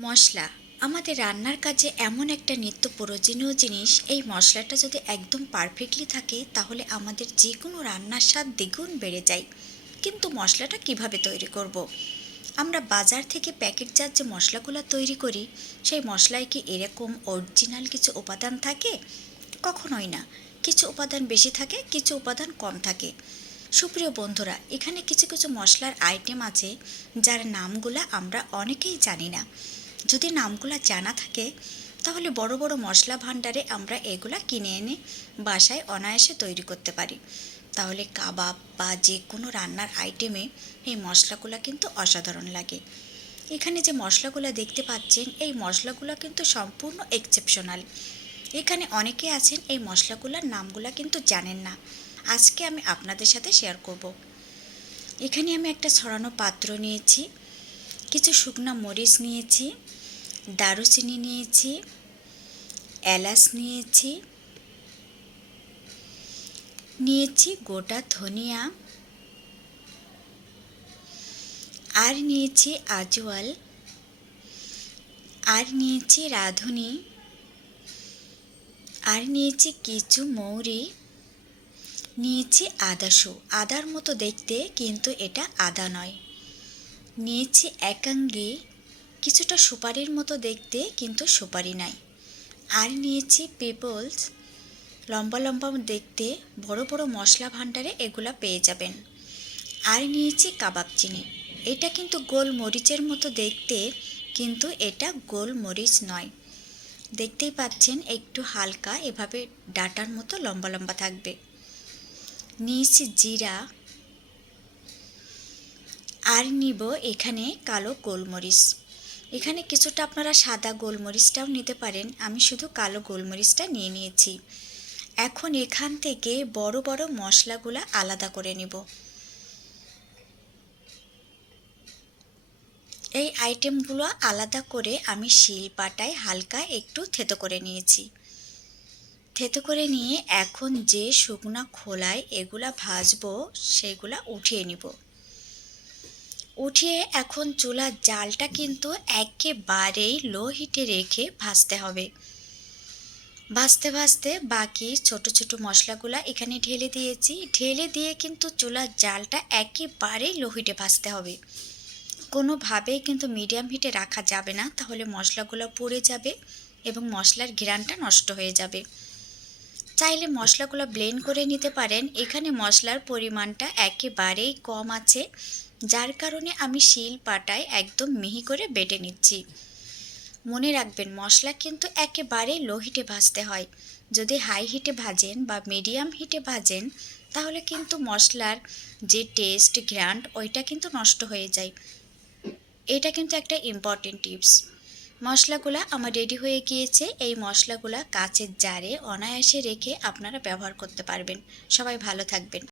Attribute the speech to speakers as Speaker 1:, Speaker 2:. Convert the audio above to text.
Speaker 1: মশলা। আমাদের রান্নার কাজে এমন একটা নিত্য প্রয়োজনীয় জিনিস, এই মশলাটা যদি একদম পারফেক্টলি থাকে, তাহলে আমাদের যে কোনো রান্নার স্বাদ দ্বিগুণ বেড়ে যায়। কিন্তু মশলাটা কীভাবে তৈরি করব। আমরা বাজার থেকে প্যাকেটজাত যে মশলাগুলো তৈরি করি, সেই মশলায় কি এরকম অরিজিনাল কিছু উপাদান থাকে? কখনোই না। কিছু উপাদান বেশি থাকে, কিছু উপাদান কম থাকে। সুপ্রিয় বন্ধুরা, এখানে কিছু কিছু মশলার আইটেম আছে, যার নামগুলো আমরা অনেকেই জানি না। যদি নামগুলো জানা থাকে, তাহলে বড় বড় মশলা ভাণ্ডারে আমরা এগুলা কিনে এনে বাসায় অনায়াসে তৈরি করতে পারি। তাহলে কাবাব বা যে কোনো রান্নার আইটেমে এই মশলাগুলো কিন্তু অসাধারণ লাগে। এখানে যে মশলাগুলো দেখতে পাচ্ছেন, এই মশলাগুলো কিন্তু সম্পূর্ণ এক্সেপশনাল এখানে অনেকে আছেন, এই মশলাগুলোর নামগুলো কিন্তু জানেন না। আজকে আমি আপনাদের সাথে শেয়ার করব। এখানে আমি একটা ছড়ানো পাত্র নিয়েছি। কিছু শুকনো মরিচ নিয়েছি, দারুচিনি নিয়েছি, এলাচ নিয়েছি নিয়েছি গোটা ধনিয়া, আর নিয়েছি আজওয়াল, আর নিয়েছি রাঁধুনি, আর নিয়েছি কিছু মৌরি, নিয়েছি আদাসু আদার মতো দেখতে কিন্তু এটা আদা নয়। নিয়েছি একাঙ্গি কিছুটা সুপারির মতো দেখতে, কিন্তু সুপারি নাই। আর নিয়েছি পিপলস। লম্বা লম্বা দেখতে বড় বড় মশলা ভাণ্ডারে এগুলা পেয়ে যাবেন। আর নিয়েছি কাবাব চিনি। এটা কিন্তু গোল মরিচের মতো দেখতে, কিন্তু এটা গোল মরিচ নয়। দেখতেই পাচ্ছেন, একটু হালকা, এভাবে ডাটার মতো লম্বা লম্বা থাকবে। নিয়েছি জিরা আর নিব এখানে কালো গোলমরিচ। এখানে কিছুটা আপনারা সাদা গোলমরিচটাও নিতে পারেন। আমি শুধু কালো গোলমরিচটা নিয়ে নিয়েছি। এখন এখান থেকে বড় বড় মশলাগুলো আলাদা করে নিব। এই আইটেমগুলো আলাদা করে আমি শিল পাটায় হালকা একটু থেতো করে নিয়েছি। থেতো করে নিয়ে এখন যে শুকনা খোলায় এগুলা ভাজবো, সেগুলা উঠিয়ে নিব। উঠিয়ে এখন চুলার জালটা কিন্তু একেবারেই লো হিটে রেখে ভাজতে হবে। ভাজতে ভাজতে বাকি ছোট ছোট মশলাগুলা এখানে ঢেলে দিয়েছি। ঢেলে দিয়ে কিন্তু চুলার জালটা একেবারেই লো হিটে ভাজতে হবে। কোনোভাবেই কিন্তু মিডিয়াম হিটে রাখা যাবে না, তাহলে মশলাগুলো পুড়ে যাবে এবং মশলার ঘ্রাণটা নষ্ট হয়ে যাবে। চাইলে মশলাগুলো ব্লেন্ড করে নিতে পারেন। এখানে মশলার পরিমাণটা একেবারেই কম আছে। যার কারণে আমি শিল পাটায় একদম মিহি করে বেটে নিচ্ছি। মনে রাখবেন, মশলা কিন্তু একেবারে লো হিটে ভাজতে হয়। যদি হাই হিটে ভাজেন বা মিডিয়াম হিটে ভাজেন, তাহলে কিন্তু মশলার যে টেস্ট গ্র্যান্ড ওইটা কিন্তু নষ্ট হয়ে যায়। এটা কিন্তু একটা ইম্পর্টেন্ট টিপস মশলাগুলা আমার রেডি হয়ে গিয়েছে। এই মশলাগুলা কাচের জারে অনায়াসে রেখে আপনারা ব্যবহার করতে পারবেন। সবাই ভালো থাকবেন।